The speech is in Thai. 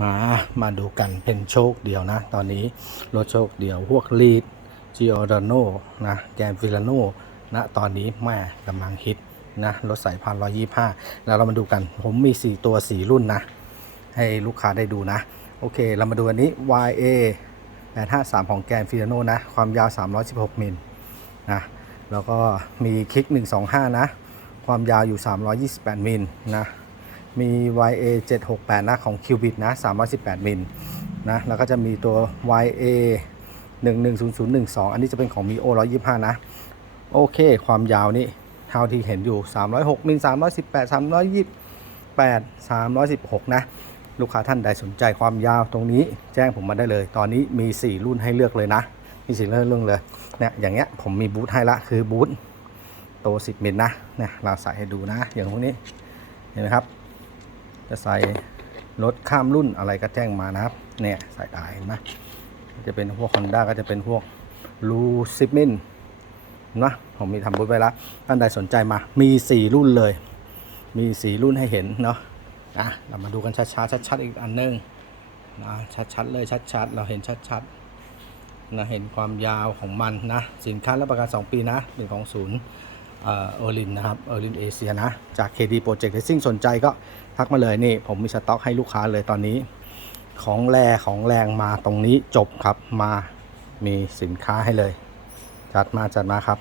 มามาดูกันเป็นโชคเดียวนะ ตอนนี้รถโชคเดียวพวกลีดจิโอดโนนะแกนฟิลาโนนะตอนนี้แม่กำลังฮิตนะรถสายพันร้อยยี่ห้าแล้วเรามาดูกันผมมี 4 ตัว 4 รุ่นนะ ให้ลูกค้าได้ดูนะ โอเค เรามาดูอันนี้ YA 853 ของแกนฟิลาโนนะ ความยาว 316 มิลนะแล้วก็มีคลิก 125 นะ ความยาวอยู่ 328 มิลนะ มี YA 768นะของ Qubit นะ318มิลนะแล้วก็จะมีตัว YA 110012 อันนี้จะเป็นของ Mio 125 นะ โอเค ความยาวนี่เท่าที่เห็นอยู่ 306มิล318 328 316 นะ ลูกค้าท่านใดสนใจความยาวตรงนี้แจ้งผมมาได้เลย ตอนนี้มี 4 รุ่นให้เลือกเลยนะ มีสี่เรื่องเลยเนี่ยอย่างเงี้ยผมมีบูทให้ละคือบูทโต 10มิลนะเนี่ยเราใส่ให้ดูนะ อย่างพวกนี้เห็นไหมครับ จะใส่รถข้ามรุ่นอะไรก็แจ้งมานะครับ เนี่ยใส่ได้เห็นไหมจะเป็นพวก Honda ก็จะเป็นพวกรูซิมินนะผมมีทำบูธไว้แล้วท่านใดสนใจมา มี 4 รุ่นเลย มี 4 รุ่นให้เห็นเนาะอะเรามาดูกันชัดๆชัดๆอีกอันหนึงนะชัดๆเลยชัดๆ เราเห็นชัดๆนะเห็นความยาวของมันนะ สินค้ารับประกัน 2 ปีนะเป็นของศูนย์ เออร์ลินนะครับเออร์ลินเอเชียนะ จาก KD Project Racing สนใจก็ทักมาเลยนี่ผมมีสต็อกให้ลูกค้าเลยตอนนี้ ของแรของแรงมาตรงนี้จบครับมามีสินค้าให้เลย จัดมาจัดมาครับ